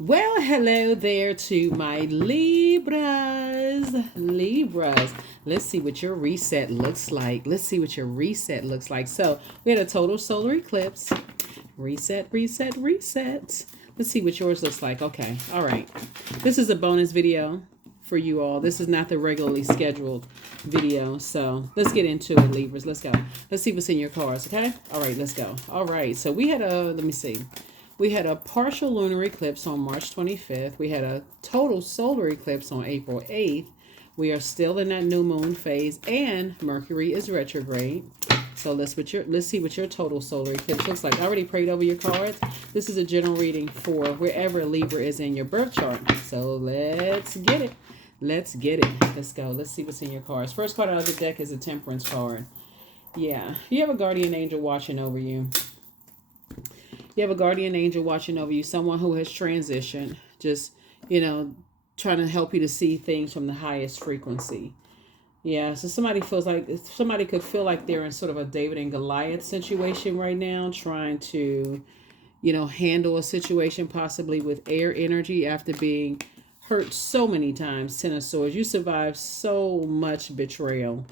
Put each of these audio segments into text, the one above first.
Well, hello there to my Libras. Libras. Let's see what your reset looks like. So, we had a total solar eclipse. Reset, reset, reset. Let's see what yours looks like. Okay. All right. This is a bonus video for you all. This is not the regularly scheduled video. So, let's get into it, Libras. Let's go. Let's see what's in your cards. Okay. All right. Let's go. All right. So, let me see. We had a partial lunar eclipse on March 25th. We had a total solar eclipse on April 8th. We are still in that new moon phase, and Mercury is retrograde. So let's see what your total solar eclipse looks like. I already prayed over your cards. This is a general reading for wherever Libra is in your birth chart. So let's get it. Let's get it. Let's go. Let's see what's in your cards. First card out of the deck is a Temperance card. Yeah, you have a guardian angel watching over you. You have a guardian angel watching over you, someone who has transitioned, just, trying to help you to see things from the highest frequency. Yeah, so somebody could feel like they're in sort of a David and Goliath situation right now, trying to, handle a situation possibly with air energy after being hurt so many times. Ten of Swords. You survived so much betrayal.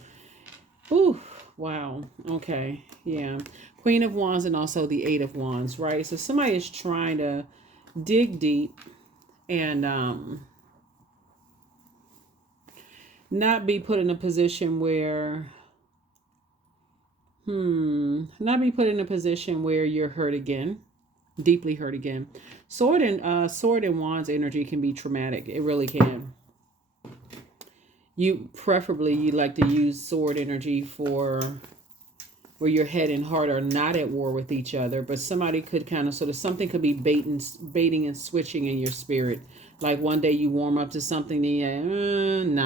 Ooh, wow. Okay. Yeah. Queen of Wands and also the Eight of Wands, right? So somebody is trying to dig deep and not be put in a position where you're hurt again, deeply hurt again. Sword and Wands energy can be traumatic. It really can. You like to use sword energy for where your head and heart are not at war with each other, but somebody could kind of something could be baiting and switching in your spirit. Like one day you warm up to something, and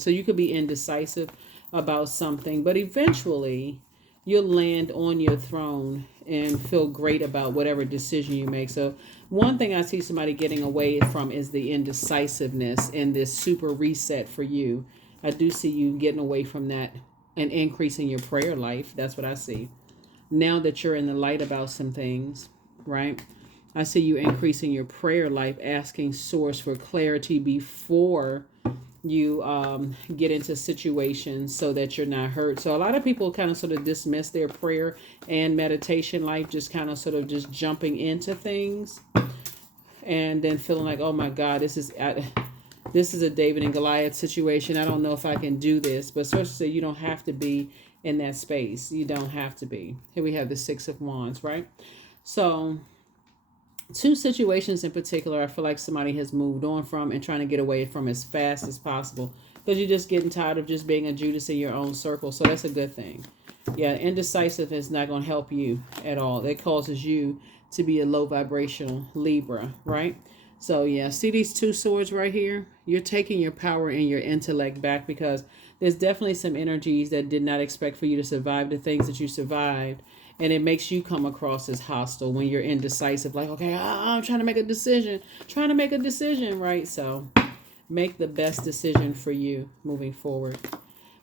so you could be indecisive about something, but eventually you'll land on your throne and feel great about whatever decision you make. So one thing I see somebody getting away from is the indecisiveness and this super reset for you. I do see you getting away from that and increasing your prayer life. That's what I see. Now that you're in the light about some things, right? I see you increasing your prayer life, asking Source for clarity before you get into situations so that you're not hurt. So a lot of people kind of sort of dismiss their prayer and meditation life, just kind of sort of just jumping into things and then feeling like, oh my God, this is a David and Goliath situation. I don't know if I can do this. But Source said you don't have to be in that space. You don't have to be. Here we have the Six of Wands, right? So two situations in particular I feel like somebody has moved on from and trying to get away from as fast as possible, because you're just getting tired of just being a Judas in your own circle. So that's a good thing. Yeah, indecisive is not going to help you at all. That causes you to be a low vibrational Libra, right? So yeah, see these two swords right here? You're taking your power and your intellect back, because there's definitely some energies that did not expect for you to survive the things that you survived. And it makes you come across as hostile when you're indecisive. Like, okay, I'm trying to make a decision. Right? So make the best decision for you moving forward.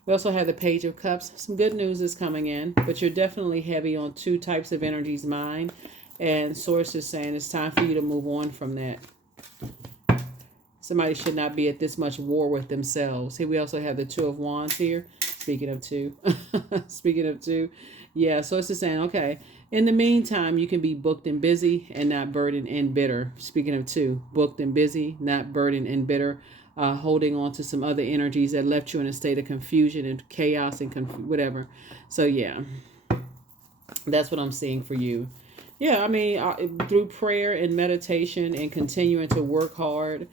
We also have the Page of Cups. Some good news is coming in, but you're definitely heavy on two types of energies, mind. And Source is saying it's time for you to move on from that. Somebody should not be at this much war with themselves. Here we also have the Two of Wands here. Speaking of two. Yeah, so it's just saying, okay, in the meantime, you can be booked and busy and not burdened and bitter. Speaking of two, booked and busy, not burdened and bitter, holding on to some other energies that left you in a state of confusion and chaos and whatever. So yeah, that's what I'm seeing for you. Yeah, I mean, through prayer and meditation and continuing to work hard,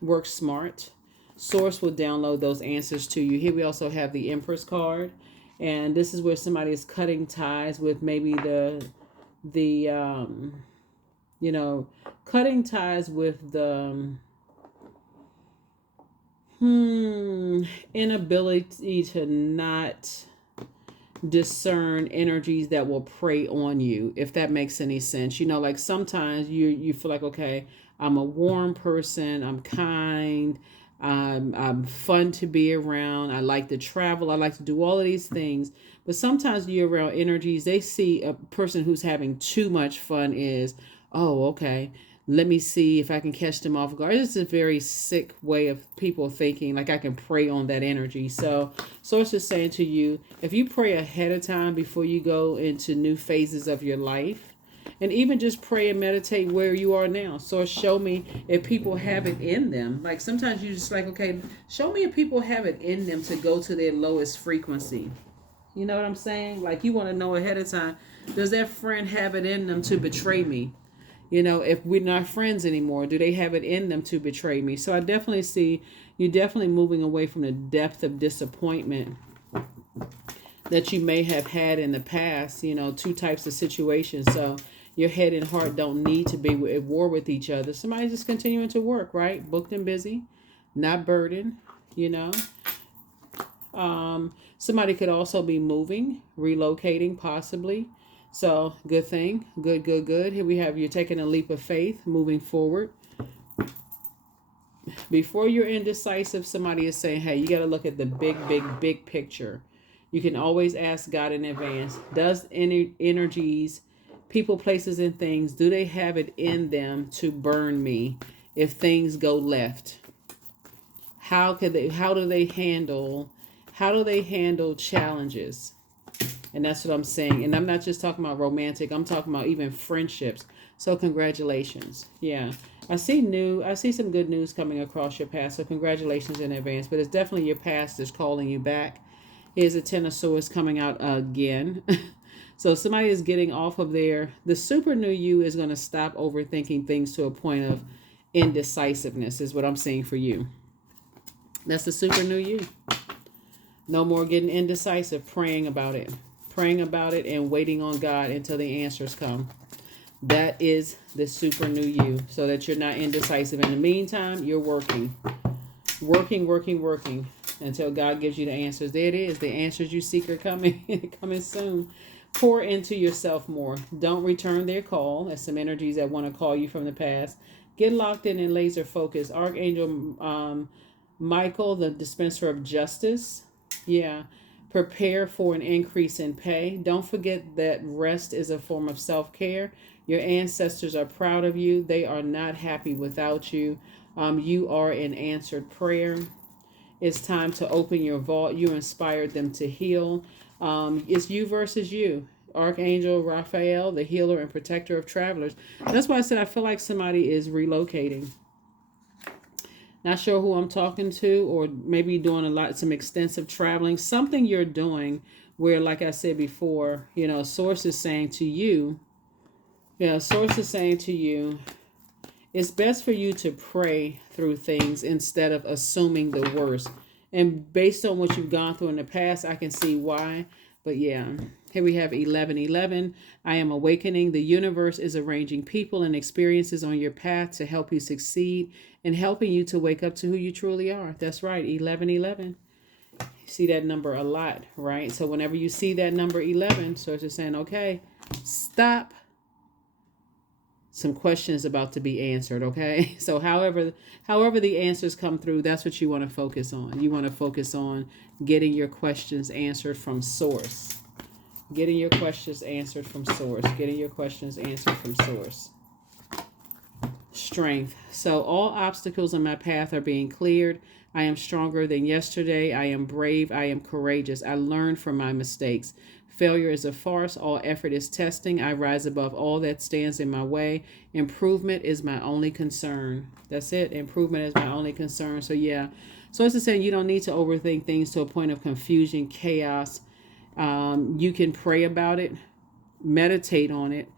work smart, Source will download those answers to you. Here we also have the Empress card. And this is where somebody is cutting ties with maybe cutting ties with the inability to not discern energies that will prey on you, if that makes any sense. Like sometimes you feel like, okay, I'm a warm person, I'm kind, I'm fun to be around, I like to travel, I like to do all of these things. But sometimes you're around energies, they see a person who's having too much fun is, oh, okay, let me see if I can catch them off guard. It's a very sick way of people thinking, like I can prey on that energy. So Source is saying to you, if you pray ahead of time before you go into new phases of your life, and even just pray and meditate where you are now. Source, show me if people have it in them. Like sometimes you just like, okay, show me if people have it in them to go to their lowest frequency. You know what I'm saying? Like you want to know ahead of time, does that friend have it in them to betray me? You know, if we're not friends anymore, do they have it in them to betray me? So I definitely see you definitely moving away from the depth of disappointment that you may have had in the past, you know, two types of situations. So your head and heart don't need to be at war with each other. Somebody's just continuing to work, right? Booked and busy, not burdened, you know. Somebody could also be moving, relocating, possibly. So good thing. Good, good, good. Here we have you're taking a leap of faith, moving forward. Before you're indecisive, somebody is saying, hey, you got to look at the big, big, big picture. You can always ask God in advance. Does any energies, people, places, and things, do they have it in them to burn me if things go left? How do they handle challenges? And that's what I'm saying. And I'm not just talking about romantic, I'm talking about even friendships. So congratulations. Yeah. I see some good news coming across your past. So congratulations in advance. But it's definitely your past that's calling you back. Here's a Ten of Swords coming out again. So somebody is getting off of the super new you is going to stop overthinking things to a point of indecisiveness is what I'm seeing for you. That's the super new you. No more getting indecisive, praying about it and waiting on God until the answers come. That is the super new you, so that you're not indecisive. In the meantime, you're working until God gives you the answers. There it is. The answers you seek are coming, coming soon. Pour into yourself more. Don't return their call. There's some energies that want to call you from the past. Get locked in and laser focus. Archangel Michael, the dispenser of justice. Yeah. Prepare for an increase in pay. Don't forget that rest is a form of self-care. Your ancestors are proud of you. They are not happy without you. You are an answered prayer. It's time to open your vault. You inspired them to heal. It's you versus you. Archangel Raphael, the healer and protector of travelers. That's why I said I feel like somebody is relocating. Not sure who I'm talking to, or maybe doing some extensive traveling. Something you're doing where, like I said before, you know, Source is saying to you, it's best for you to pray through things instead of assuming the worst. And based on what you've gone through in the past, I can see why. But yeah, here we have 1111. I am awakening. The universe is arranging people and experiences on your path to help you succeed and helping you to wake up to who you truly are. That's right, 1111. You see that number a lot, right? So whenever you see that number 11, so it's just saying, okay, stop. Some questions about to be answered, okay? So however the answers come through, that's what you want to focus on. You want to focus on getting your questions answered from Source. Getting your questions answered from Source. Getting your questions answered from Source. Strength. So all obstacles in my path are being cleared. I am stronger than yesterday. I am brave. I am courageous. I learn from my mistakes. Failure is a farce. All effort is testing. I rise above all that stands in my way. Improvement is my only concern. That's it. Improvement is my only concern. So yeah. So it's to say you don't need to overthink things to a point of confusion, chaos. You can pray about it, meditate on it,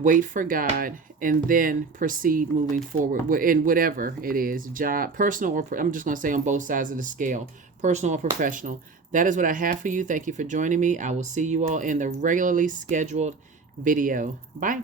wait for God, and then proceed moving forward in whatever it is, job, personal, or I'm just going to say on both sides of the scale, personal or professional. That is what I have for you. Thank you for joining me. I will see you all in the regularly scheduled video. Bye.